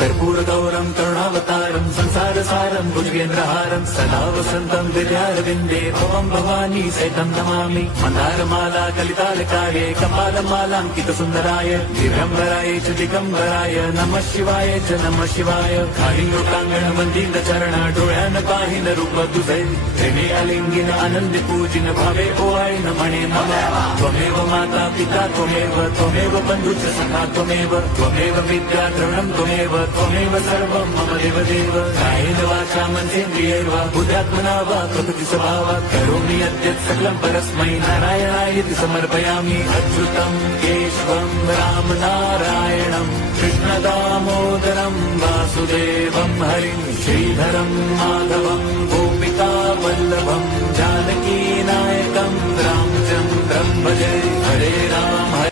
कर्पूरगौरं करुणावतारं संसारसारं भुजगेन्द्रहारं सदा वसन्तं विद्यारविन्दे भवं भवानी सहितं नमामि। मन्दारमाला कलितालकाये कपालमालाङ्कितसुन्दराय दिगम्बराय च दिगम्बराय नमः शिवाय च नमः शिवाय। कालिङ्गोटाङ्गण वन्दितचरण डोळ्यान पाहिन रूप तुझे त्रिणे अलिंगिन आनंद पूजिन भावे ओवाळिन म्हणे मम त्वमेव माता पिता त्वमेव बन्धुश्च सखा त्वमेव विद्या द्रवणं त्वमेव सर्वं मम देवदेव। कायेन वाचा मनसेन्द्रियैर्वा बुद्ध्यात्मना वा प्रकृति स्वभावात् करोमि यद्यत् सकलं परस्मै नारायणायति समर्पयामि। अच्युतं केशवं रामनारायणं कृष्णदामोदरं वासुदेवं हरिं श्रीधरं माधवं गोपिकावल्लभं जानकीनायकं रामचन्द्रं भजे। हरे राम